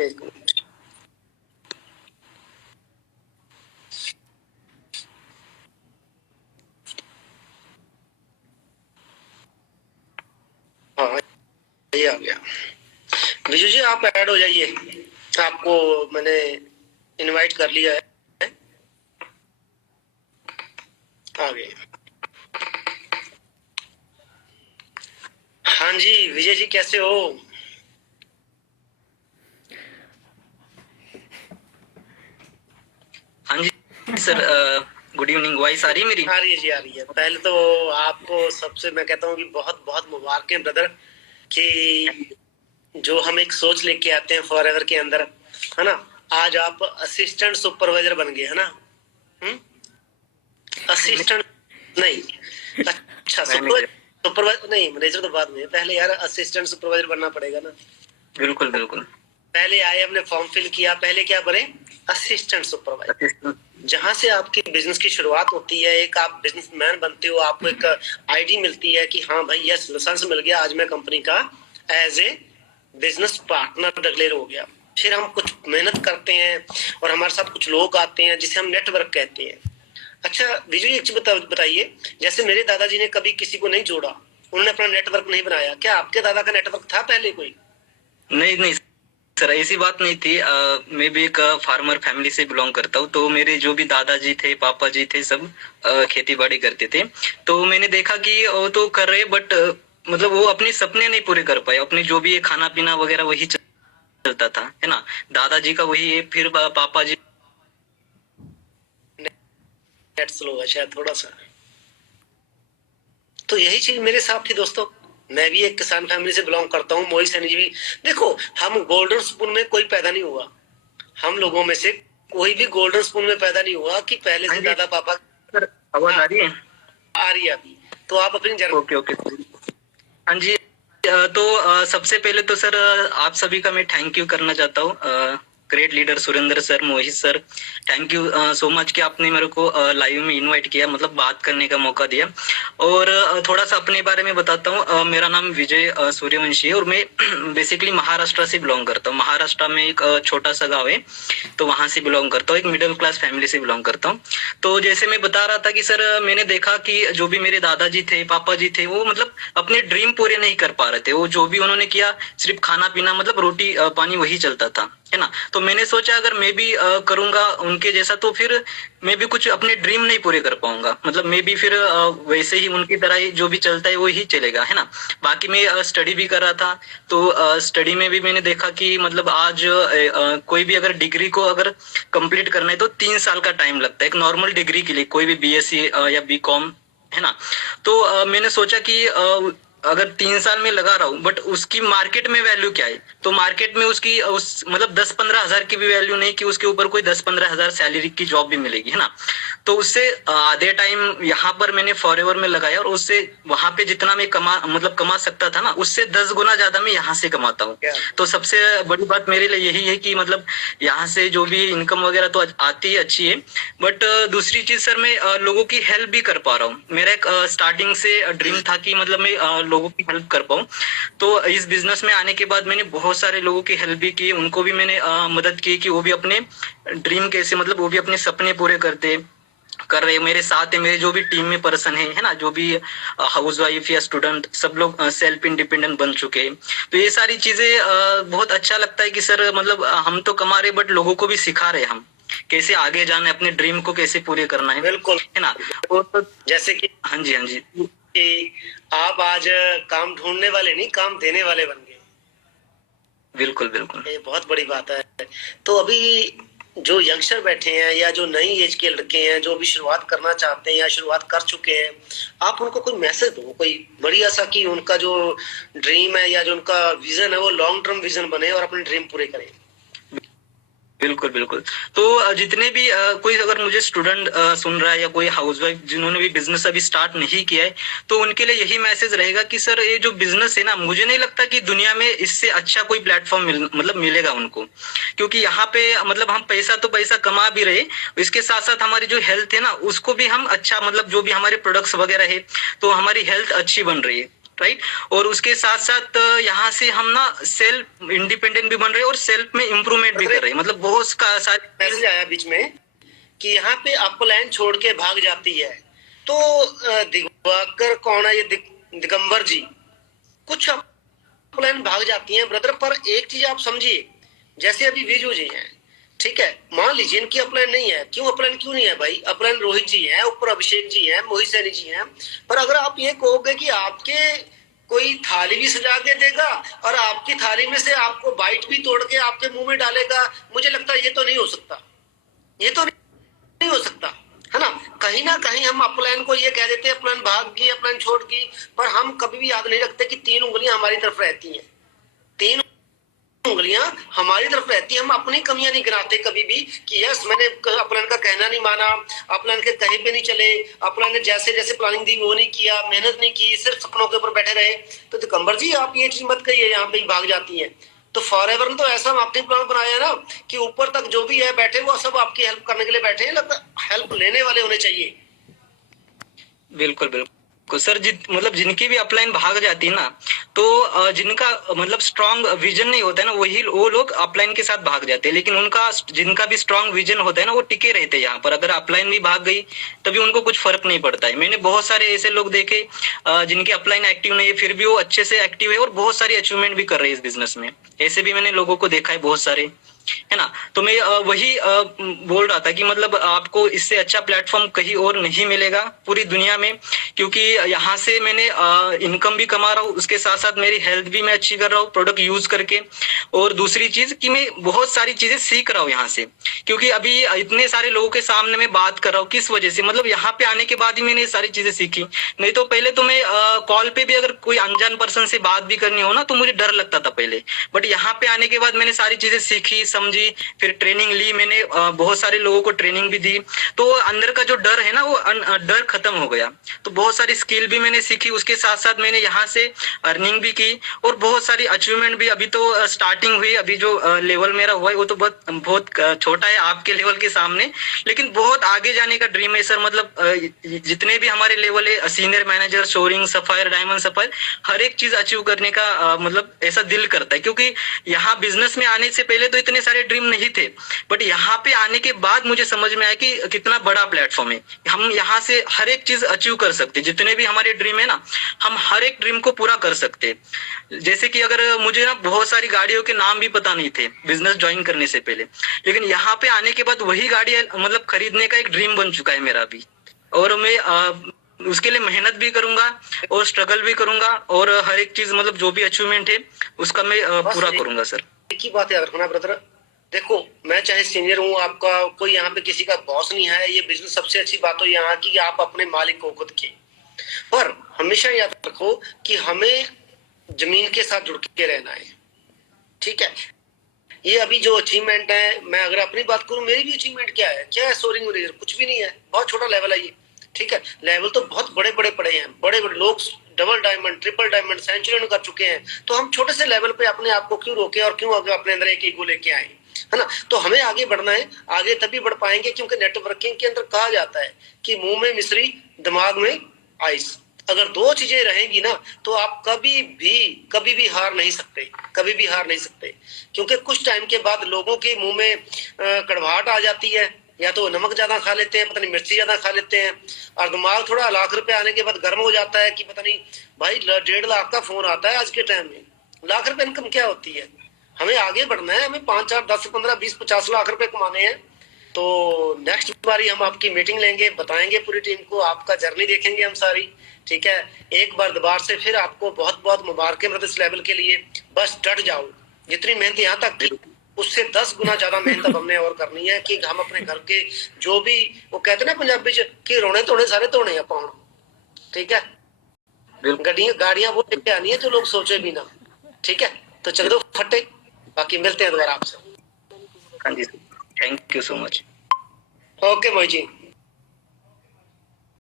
एक मिनट। हाँ, ये आ गया। विजू जी आप ऐड हो जाइए, आपको मैंने इनवाइट कर लिया है। आ गए। हाँ जी विजय जी कैसे हो? हाँ जी सर, गुड इवनिंग। वॉइस आ रही है मेरी? आ रही है जी, आ रही है। पहले तो आपको सबसे मैं कहता हूँ कि बहुत बहुत मुबारकें ब्रदर, कि जो हम एक सोच लेके आते हैं फॉरएवर के अंदर, है ना, आज आप असिस्टेंट सुपरवाइजर बन गए, है ना? असिस्टेंट नहीं, अच्छा सुपरवाइजर नहीं, मैनेजर तो बाद में, पहले यार असिस्टेंट सुपरवाइजर बनना पड़ेगा ना। बिल्कुल बिल्कुल। पहले आए, हमने फॉर्म फिल किया, पहले क्या बने? Assistant supervisor. जहां से आपकी बिजनेस की शुरुआत होती है, एक आप बिजनेसमैन बनते हो, आपको एक आईडी मिलती है कि हाँ भाई यस लाइसेंस मिल गया, आज मैं कंपनी का as a business partner declare हो गया। फिर हम कुछ मेहनत करते हैं और हमारे साथ कुछ लोग आते हैं जिसे हम नेटवर्क कहते हैं। अच्छा विजय एक चीज बताइए, जैसे मेरे दादाजी ने कभी किसी को नहीं जोड़ा, उन्होंने अपना नेटवर्क नहीं बनाया, क्या आपके दादा का नेटवर्क था पहले कोई? नहीं नहीं सर, ऐसी बात नहीं थी। मैं भी एक फार्मर फैमिली से बिलोंग करता हूँ। तो मेरे जो भी दादाजी थे, पापा जी थे, सब खेती बाड़ी करते थे। तो मैंने देखा कि वो तो कर रहे, बट मतलब वो अपने सपने नहीं पूरे कर पाए। अपने जो भी खाना पीना वगैरह वही चलता था, है ना। दादाजी का वही है, फिर पापा जी। नेट स्लो है शायद थोड़ा सा। तो यही चीज मेरे साथ थी दोस्तों। मैं भी एक किसान फैमिली से बिलोंग करता हूँ, मोहित सैनी जी भी। देखो हम गोल्डन स्पून में कोई पैदा नहीं हुआ, हम लोगों में से कोई भी गोल्डन स्पून में पैदा नहीं हुआ कि पहले से दादा पापा। सर आवाज आ रही है? आ रही है अभी, तो आप अपनी ओके ओके। हाँ जी। तो सबसे पहले तो सर आप सभी का मैं थैंक यू करना चाहता हूँ। Great leader Surendra sir, Mohit sir, thank you so much कि आपने मेरे को लाइव में इनवाइट किया, मतलब बात करने का मौका दिया। और थोड़ा सा अपने बारे में बताता हूँ। मेरा नाम विजय सूर्यवंशी है और मैं बेसिकली महाराष्ट्र से बिलोंग करता हूँ। महाराष्ट्र में एक छोटा सा गाँव है, तो वहां से बिलोंग करता हूँ। एक मिडिल क्लास फैमिली से बिलोंग करता हूँ। तो जैसे मैं बता रहा था कि सर मैंने देखा कि जो भी मेरे दादाजी थे, पापा जी थे, वो मतलब अपने ड्रीम पूरे नहीं कर पा रहे थे। वो जो भी उन्होंने किया, सिर्फ खाना पीना, मतलब रोटी पानी वही चलता था, है ना। तो मैंने सोचा अगर मैं भी करूंगा उनके जैसा, तो फिर मैं भी कुछ अपने ड्रीम नहीं पूरे कर पाऊंगा। मतलब मैं भी फिर वैसे ही उनकी तरह ही जो भी चलता है वो ही चलेगा, है ना। बाकी मैं स्टडी भी कर रहा था। तो स्टडी में भी मैंने देखा कि मतलब आज कोई भी अगर डिग्री को अगर कंप्लीट करना है तो 3 साल का टाइम लगता है एक नॉर्मल डिग्री के लिए, कोई भी बीएससी या बीकॉम, है ना। तो मैंने सोचा कि अगर 3 साल में लगा रहा हूँ, बट उसकी मार्केट में वैल्यू क्या है? तो मार्केट में उसकी उस मतलब 10-15 हजार की भी वैल्यू नहीं कि उसके ऊपर कोई 10-15 हजार सैलरी की जॉब भी मिलेगी, है ना। तो उससे आधे टाइम यहाँ पर मैंने फॉरएवर में लगाया और उससे वहां पे जितना मैं कमा सकता था ना, उससे 10 गुना ज्यादा मैं यहाँ से कमाता हूँ। तो सबसे बड़ी बात मेरे लिए यही है कि मतलब यहाँ से जो भी इनकम वगैरह तो आती है, अच्छी है। बट दूसरी चीज सर, मैं लोगों की हेल्प भी कर पा रहा हूँ। मेरा एक स्टार्टिंग से ड्रीम था कि मतलब मैं लोगों की हेल्प कर पाऊँ। तो इस बिजनेस में आने के बाद मैंने बहुत सारे लोगों की हेल्प भी की, उनको भी मैंने मदद की कि वो भी अपने ड्रीम कैसे, मतलब वो भी अपने सपने पूरे कर रहे। मेरे साथ है, मेरे जो भी टीम में पर्सन है ना, जो भी हाउस वाइफ या स्टूडेंट, सब लोग सेल्फ इंडिपेंडेंट बन चुके हैं। तो ये सारी चीजें बहुत अच्छा लगता है कि सर मतलब हम तो कमा रहे, बट लोगों को भी सिखा रहे हम कैसे आगे जाना है, अपने ड्रीम को कैसे पूरे करना है। बिल्कुल, है ना। तो जैसे कि हाँ जी, हाँ जी, कि आप आज काम ढूंढने वाले नहीं, काम देने वाले बन गए। बिल्कुल बिल्कुल। ये बहुत बड़ी बात है। तो अभी जो यंगस्टर बैठे हैं या जो नई एज के लड़के हैं, जो भी शुरुआत करना चाहते हैं या शुरुआत कर चुके हैं, आप उनको कोई मैसेज दो, कोई बढ़िया सा, कि उनका जो ड्रीम है या जो उनका विजन है वो लॉन्ग टर्म विजन बने और अपने ड्रीम पूरे करें। बिल्कुल बिल्कुल। तो जितने भी कोई अगर मुझे स्टूडेंट सुन रहा है या कोई हाउसवाइफ जिन्होंने भी बिजनेस अभी स्टार्ट नहीं किया है, तो उनके लिए यही मैसेज रहेगा कि सर ये जो बिजनेस है ना, मुझे नहीं लगता कि दुनिया में इससे अच्छा कोई प्लेटफॉर्म मतलब मिलेगा उनको। क्योंकि यहाँ पे मतलब हम पैसा तो पैसा कमा भी रहे, इसके साथ साथ हमारी जो हेल्थ है ना, उसको भी हम अच्छा, मतलब जो भी हमारे प्रोडक्ट्स वगैरह है, तो हमारी हेल्थ अच्छी बन रही है। राइट। और उसके साथ साथ यहाँ से हम ना सेल्फ इंडिपेंडेंट भी बन रहे हैं और सेल्फ में इम्प्रूवमेंट भी कर रहे हैं, मतलब बहुत सारे मैसेज आया बीच में कि यहाँ पे अपलाइन छोड़ के भाग जाती है, तो दिवाकर कौन है ये दिगंबर जी, कुछ अपलाइन भाग जाती हैं ब्रदर, पर एक चीज आप समझिए, जैसे अभी विजू जी हैं, ठीक है, मान लीजिए इनकी अपलाइन नहीं है, क्यों अपलाइन क्यों नहीं है भाई, अपलाइन रोहित जी हैं, ऊपर अभिषेक जी हैं, मोहित सैनी जी हैं, पर अगर आप ये कहोगे कि आपके कोई थाली भी सजा के देगा और आपकी थाली में से आपको बाइट भी तोड़ के आपके मुंह में डालेगा, मुझे लगता है ये तो नहीं हो सकता, ये तो नहीं हो सकता, है ना। कहीं ना कहीं हम अपलाइन को ये कह देते हैं अपलाइन भाग गई, अपलाइन छोड़ गई, पर हम कभी भी याद नहीं रखते कि 3 उंगलियां हमारी तरफ रहती हैं, 3 उंगलियां हमारी तरफ रहती है, हम अपनी कमियां नहीं गिनाते कभी भी कि यस मैंने अपलाइन का कहना नहीं माना, अपलाइन के कहीं पे नहीं चले, अपलाइन ने जैसे जैसे प्लानिंग दी वो नहीं किया, मेहनत नहीं की, सिर्फ सपनों के ऊपर बैठे रहे, तो दिगंबर जी आप ये चीज मत कहिए यहाँ पे भाग जाती है, तो फॉर एवर तो ऐसा आपने प्लान बनाया ना कि ऊपर तक जो भी है बैठे वो सब आपकी हेल्प करने के लिए बैठे हैं, लगता हेल्प लेने वाले होने चाहिए। बिल्कुल बिल्कुल सर, मतलब जिनकी भी अपलाइन भाग जाती है ना, तो जिनका मतलब स्ट्रांग विजन नहीं होता है ना, वो लोग अपलाइन के साथ भाग जाते हैं, लेकिन उनका जिनका भी स्ट्रांग विजन होता है ना वो टिके रहते हैं यहाँ पर। अगर अपलाइन भी भाग गई तभी उनको कुछ फर्क नहीं पड़ता है। मैंने बहुत सारे ऐसे लोग देखे जिनकी अपलाइन एक्टिव नहीं है, फिर भी वो अच्छे से एक्टिव है और बहुत सारी अचीवमेंट भी कर रहे हैं इस बिजनेस में। ऐसे भी मैंने लोगों को देखा है बहुत सारे, है ना। तो मैं वही बोल रहा था कि मतलब आपको इससे अच्छा प्लेटफॉर्म कहीं और नहीं मिलेगा पूरी दुनिया में, क्योंकि यहाँ से मैंने इनकम भी कमा रहा हूँ, उसके साथ साथ मेरी हेल्थ भी मैं अच्छी कर रहा हूँ प्रोडक्ट यूज करके, और दूसरी चीज कि मैं बहुत सारी चीजें सीख रहा हूँ यहाँ से, क्योंकि अभी इतने सारे लोगों के सामने मैं बात कर रहा हूँ। किस वजह से, मतलब यहाँ पे आने के बाद ही मैंने ये सारी चीजें सीखी। नहीं तो पहले तो मैं कॉल पे भी अगर कोई अनजान पर्सन से बात भी करनी हो ना तो मुझे डर लगता था पहले, बट यहाँ पे आने के बाद मैंने सारी चीजें सीखी समझी, फिर ट्रेनिंग ली मैंने, बहुत सारे लोगों को ट्रेनिंग भी दी, तो अंदर का जो डर है ना वो डर खत्म हो गया। तो बहुत सारी स्किल भी मैंने सीखी, उसके साथ साथ मैंने यहाँ से अर्निंग भी की और बहुत सारी अचीवमेंट भी। अभी तो स्टार्टिंग हुई, अभी जो लेवल मेरा हुआ है वो तो बहुत छोटा है आपके लेवल के सामने, लेकिन बहुत आगे जाने का ड्रीम है सर। मतलब जितने भी हमारे लेवल है, सीनियर मैनेजर, शोरिंग, सफायर, डायमंड सफायर, हर एक चीज अचीव करने का मतलब ऐसा दिल करता है, क्योंकि यहाँ बिजनेस में आने से पहले तो इतने सारे ड्रीम नहीं थे, बट यहाँ पे आने के बाद मुझे समझ में आया कि कितना बड़ा प्लेटफॉर्म है। हम यहाँ से हर एक चीज अचीव कर सकते, जितने भी हमारे ड्रीम है ना, हम हर एक ड्रीम को पूरा कर सकते। जैसे कि अगर मुझे ना बहुत सारी गाड़ियों के नाम भी पता नहीं थे बिजनेस ज्वाइन करने से पहले, लेकिन यहाँ पे आने के बाद वही गाड़ी मतलब खरीदने का एक ड्रीम बन चुका है मेरा भी, और मैं उसके लिए मेहनत भी करूंगा और स्ट्रगल भी करूंगा, और हर एक चीज मतलब जो भी अचीवमेंट है उसका मैं पूरा करूंगा सर। एक ही बात याद रखना ब्रदर, देखो मैं चाहे सीनियर हूँ आपका, कोई यहाँ पे किसी का बॉस नहीं है, ये बिजनेस सबसे अच्छी बात हो यहाँ की आप अपने मालिक हो खुद के, पर हमेशा याद रखो कि हमें जमीन के साथ जुड़ के रहना है, ठीक है। ये अभी जो अचीवमेंट है, मैं अगर अपनी बात करूं, मेरी भी अचीवमेंट क्या है सोरिंग मैनेजर, कुछ भी नहीं है, बहुत छोटा लेवल है ये, ठीक है। लेवल तो बहुत बड़े बड़े पड़े हैं, बड़े बड़े लोग double diamond, triple diamond, Centurion कर चुके हैं, तो हम छोटे से लेवल पे अपने आप को क्यों रोके और क्यों आगे अपने अंदर एक ईगो लेके आए, है ना। तो हमें आगे बढ़ना है, आगे तभी बढ़ पाएंगे, क्योंकि नेटवर्किंग के अंदर कहा जाता है कि मुंह में मिश्री दिमाग में आइस, अगर दो चीजें रहेंगी ना तो आप कभी भी हार नहीं सकते, कभी भी हार नहीं सकते, क्योंकि कुछ टाइम के बाद लोगों के मुंह में कड़वाहट आ जाती है, या तो नमक ज्यादा खा लेते हैं, पता नहीं मिर्ची ज्यादा खा लेते हैं, और दिमाग थोड़ा लाख रुपए आने के बाद गर्म हो जाता है कि पता नहीं भाई 1.5 लाख का फोन आता है आज के टाइम में, लाख रुपए इनकम क्या होती है। हमें आगे बढ़ना है, हमें 5, 4, 10, 15, 20, 50 लाख रुपए कमाने हैं। तो नेक्स्ट बारी हम आपकी मीटिंग लेंगे, बताएंगे पूरी टीम को, आपका जर्नी देखेंगे हम सारी, ठीक है। एक बार दोबारा से फिर आपको बहुत बहुत मुबारक है इस लेवल के लिए, बस डट जाओ, जितनी मेहनत यहाँ तक की उससे 10 गुना ज्यादा मेहनत अब हमने और करनी है, कि हम अपने घर के जो भी वो कहते ना पंजाबी च कि रोने धोने सारे धोने हैं पाउन, ठीक है। गाड़ियां वो लेके आनी है जो लोग सोचे भी ना, ठीक है। तो चल दो फटे, बाकी मिलते हैं दोबारा आपसे। हाँ जी, thank you so much. Okay Mohit ji.